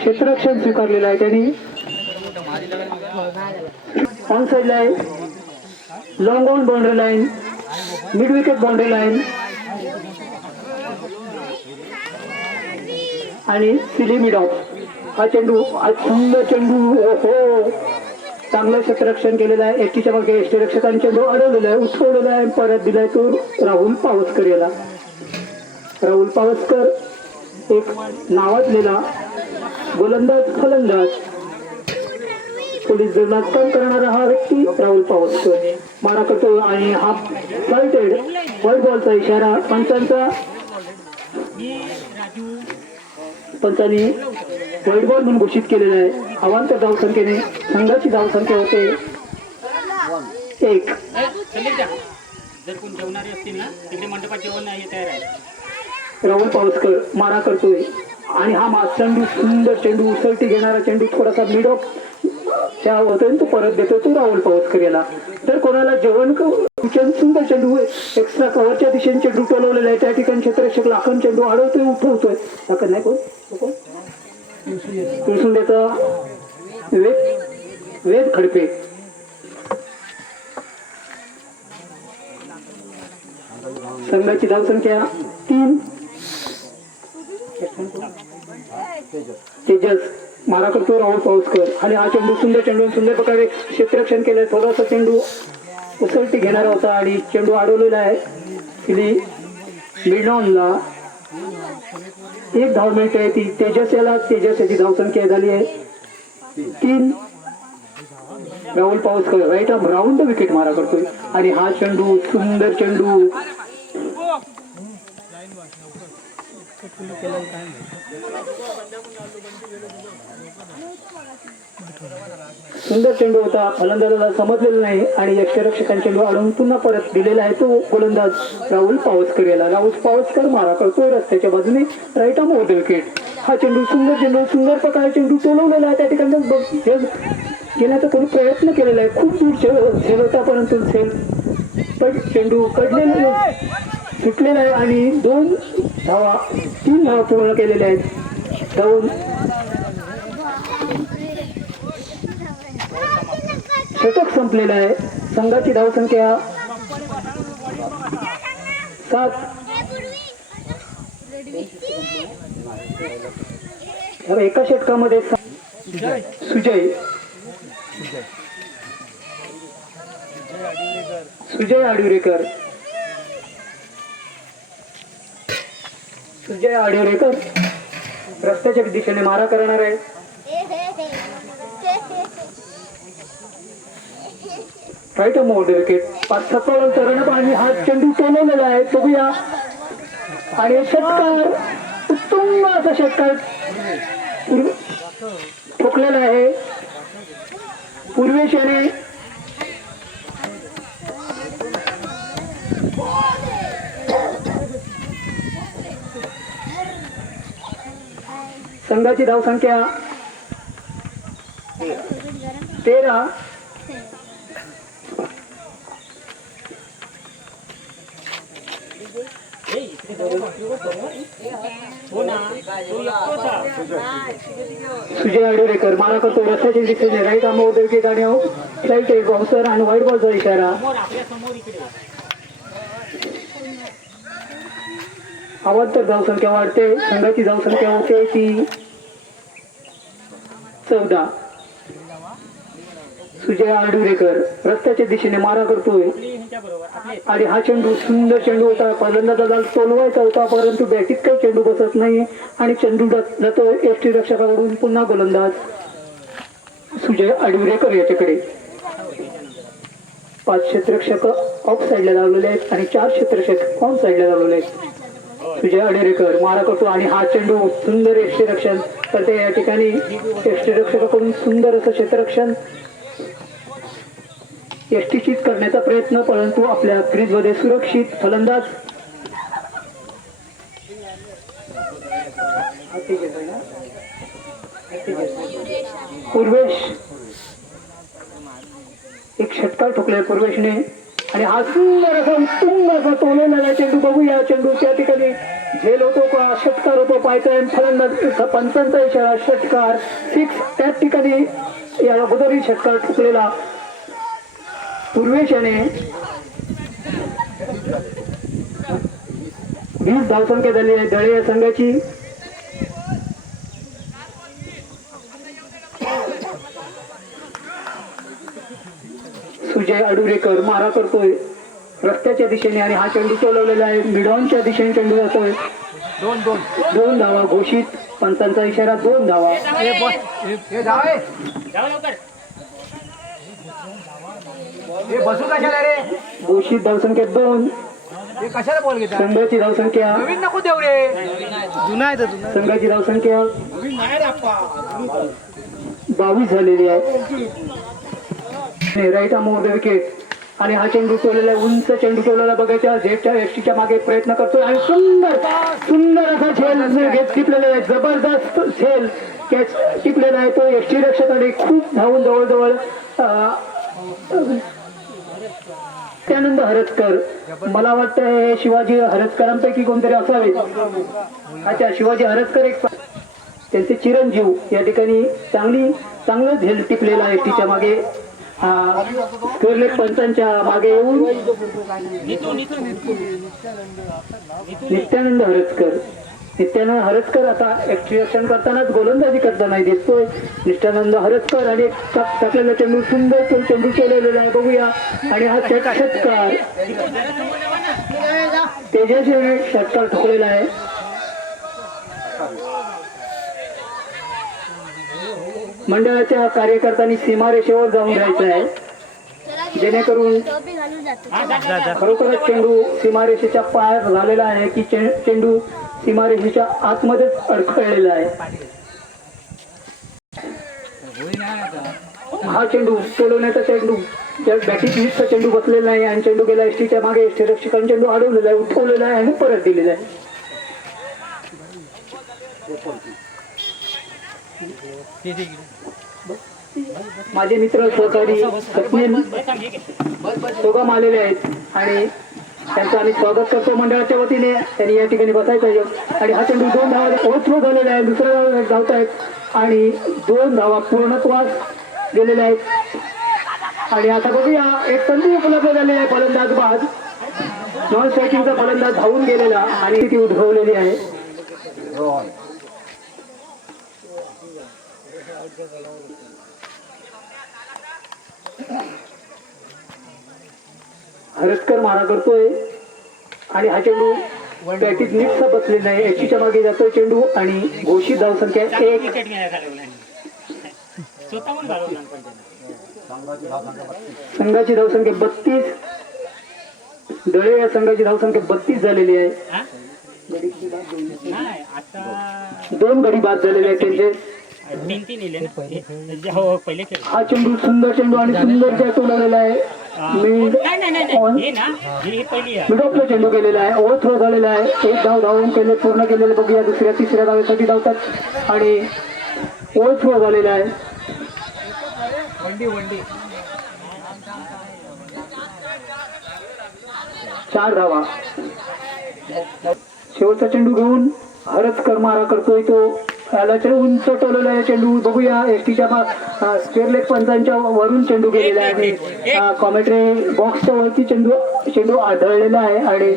क्षेत्ररक्षण स्वीकारलेलं आहे त्यांनी. On side line, long on boundary line, mid wicket boundary line आणि सिली मिड ऑफ. हा चेंडू, आज सुंदर चेंडू. हो, चांगलं क्षेत्ररक्षण केलेलं आहे. एकीच्या मागे यष्टीरक्षकांनी चेंडू अडवलेला आहे, उठवलेला आहे, परत दिलाय तो राहुल पावसकर याला. राहुल पावसकर एक नावाजलेला गोलंदाज फलंदाज, पोलीस दलात काम करणारा हा व्यक्ती राहुल पावसकर मारा करतो आणि हा फ्लाइटेड व्हाईट बॉलचा इशारा पंचांनी व्हाईट बॉल म्हणून घोषित केलेला आहे. अवांतर धावसंख्येने संघाची धावसंख्या होते 1. राहुल पावसकर मारा करतोय आणि हा चेंडू सुंदर चेंडू, उसळती घेणारा चेंडू, थोडासा मिड ऑफ च्या होतोय तो परत देतो तो राहुल पावसकर याला. तर कोणाला जेवण सुंदर चेंडू एक्स्ट्रा कव्हरच्या दिशेने चेंडू टोलवलेला आहे. त्या ठिकाणी क्षेत्ररक्षक लाखन चेंडू अडवतोय, उठवतोय. लाखन नाही कोण तुळसुंड्याचा वेद खडपे. संघाची धावसंख्या 3. तेजस मारा करतो राहुल पावसकर आणि हा चेंडू सुंदर चेंडू सुंदर प्रकारे क्षेत्ररक्षण केलं. थोडासा चेंडू उसळती घेणारा होता आणि चेंडू अडवलेला आहे. मिडॉनला 1 धाव मिळते ती तेजस याला. तेजस याची धावसंख्या झाली आहे 3. Rahul Pawaskar right off round wicket मारा करतोय आणि हा चेंडू सुंदर चेंडू सुंदर चेंडू होता. फलंदाजाला समजलेला नाही आणि यष्टीरक्षकांचा चेंडू अडवून पुन्हा परत दिलेला आहे तो गोलंदाज राहुल पावसकर याला. राहुल पावसकर मारा करतोय रस्त्याच्या बाजूने राईट ऑफ ओव्हर विकेट. हा चेंडू सुंदर प्रकारे चेंडू टोलवलेला आहे. त्या ठिकाणी घेण्याचा कोणी प्रयत्न केलेला आहे. खूप दूर झेल होता परंतु चेंडू कडलेला सुटलेला आहे आणि 3 धावा पूर्ण केलेल्या आहेत. धावून षटक संपलेलं आहे. संघाची धावसंख्या 7. एका षटकामध्ये सुजय आडिवरेकर रस्त्याच्या दिशेने मारा करणार आहे. Right of over wicket. 5-7 तरुण आणि हा चेंडू टोलवलेला आहे. बघूया आणि षटकार, उत्तम असा षटकार ठोकलेला आहे. पूर्वेश याने संघाची धावसंख्या 13. सुजय आडिवरेकर मारा करतो रस्त्याच्या दिशेने राईट आर्म ओव्हर विकेट आणि फ्लाइट एक बाउन्सर आणि व्हाईट बॉलचा इशारा. अवांतर धावसंख्या वाढते. संघाची धावसंख्या होते ती 14. सुजय आडिवरेकर रस्त्याच्या दिशेने मारा करतोय आणि हा चेंडू सुंदर चेंडू होता. फलंदाजाला टोलवायचा होता परंतु बॅटीत काही चेंडू बसत नाही आणि चेंडू जातो यष्टीरक्षकाकडून पुन्हा गोलंदाज सुजय आडिवरेकर याच्याकडे. 5 क्षेत्ररक्षक ऑफ साईडला लावलेले आहेत आणि 4 क्षेत्ररक्षक ऑन साईडला लावलेले आहेत. सुजय आडिवरेकर मारा करतो आणि हा चेंडू सुंदर यष्टीरक्षण करते. या ठिकाणी यष्टीरक्षकाकडून सुंदर असं क्षेत्ररक्षण यष्टीचित करण्याचा प्रयत्न परंतु आपल्या क्रीजमध्ये सुरक्षित फलंदाज पूर्वेश एक षटकार ठोकलाय पूर्वेशने आणि हा सुंदर असा उत्तम असा टोलवलेला चेंडू. बघूया चेंडू त्या ठिकाणी झेल होतो का षटकार होतो पायथ्याने फलंदाज पंचांचा इशारा षटकार 6 त्याच ठिकाणी या अगोदरही षटकार ठोकलेला पूर्वेशाने 20 धावसंख्या झाली आहे दळे या संघाची. सुजय अडुरेकर मारा करतोय रस्त्याच्या दिशेने आणि हा चेंडू चोलवलेला आहे मिडॉनच्या दिशेने चेंडू जातोय. दोन धावा घोषित पंचांचा इशारा 2 धावा. घोषित धावसंख्या 2. संघाची धावसंख्या संघाची धावसंख्या 22 झालेली आहे. Right arm over the wicket आणि हा चेंडू टोलेला उंच चेंडू टोलेला बघायच्या झेडच्या एसटीच्या मागे प्रयत्न करतोय आणि सुंदर सुंदर असा झेल टिपलेला आहे. जबरदस्त झेल कॅच टिपलेला आहे तो एसटी रक्षकाने खूप धावून जवळजवळ त्यानंतर हरजकर मला वाटतं हे शिवाजी हरजकरांपैकी कोणतरी असावे. अच्छा शिवाजी हरजकर एक त्यांचे चिरंजीव या ठिकाणी चांगलं झेल टिपलेला आहे एसटीच्या मागे. स्क्वेअरलेग पंचांच्या मागे येऊन नित्यानंद हरजकर आता एक्स्ट्रीएक्शन करतानाच गोलंदाजी करताना दिसतोय. नित्यानंद हरजकर आणि टाकलेला चेंडू सुंदर चेंडू केलेला आहे बघूया आणि हा षटकार तेजस्वी षटकार ठोकलेला आहे. मंडळाच्या कार्यकर्त्यांनी सीमारेषेवर जाऊन राहायचं आहे जेणेकरून खरोखरच चेंडू सीमारेषेच्या पार झालेला आहे की चेंडू सीमारेषेच्या आतमध्येच अडखळलेला आहे. हा चेंडू सोडवण्याचा चेंडू बॅटिंग हिटचा चेंडू बसलेला आहे आणि चेंडू गेला एसटीच्या मागे एसटी रक्षकांनी चेंडू अडवलेला आहे उठवलेला आहे आणि परत दिलेला आहे. माझे मित्र सहकारी स्वप्नील सोगम आलेले आहेत आणि त्यांचं आम्ही स्वागत करतो मंडळाच्या वतीने. त्यांनी या ठिकाणी बसायचं आहे आणि हा चेंडू 2 धावा ओव्हरथ्रो झालेला आहे. दुसऱ्या धावत आहेत आणि 2 धावा पूर्णत्वास गेलेल्या आहेत. आणि आता बघूया एक संधी उपलब्ध झालेली आहे. फलंदाज बाद नॉन स्ट्रायकिंगचा फलंदाज धावून गेलेला आणि ती उद्भवलेली आहे. हरजकर मारा करतोय आणि हा चेंडू बॅटिंग नीटचा बसलेला आहे. एचीच्या मागे जातोय चेंडू आणि घोषित धावसंख्या 1. संघाची धावसंख्या 32. दळे या संघाची धावसंख्या 32 झालेली आहे. 2 गडी बाद झालेले आहेत त्यांचे. हा चेंडू सुंदर चेंडू आणि सुंदर चेंडू लागलेला आहे. मिडॉपला चेंडू केलेला आहे. ओव्हरथ्रो झालेला आहे. 1 धाव धावून केले पूर्ण केलेले बघूया. दुसऱ्या तिसऱ्या धावेसाठी धावतात आणि ओव्हरथ्रो झालेला आहे. 4 धावा. शेवटचा चेंडू घेऊन हरजकर मारा करतोय तो याला उंच टोललेला आहे चेंडू बघूया. एसटीच्या स्क्वेअर लेग पंचांच्या वरून चेंडू गेलेला आहे. कॉमेंट्री बॉक्सच्या वरती चेंडू आढळलेला आहे आणि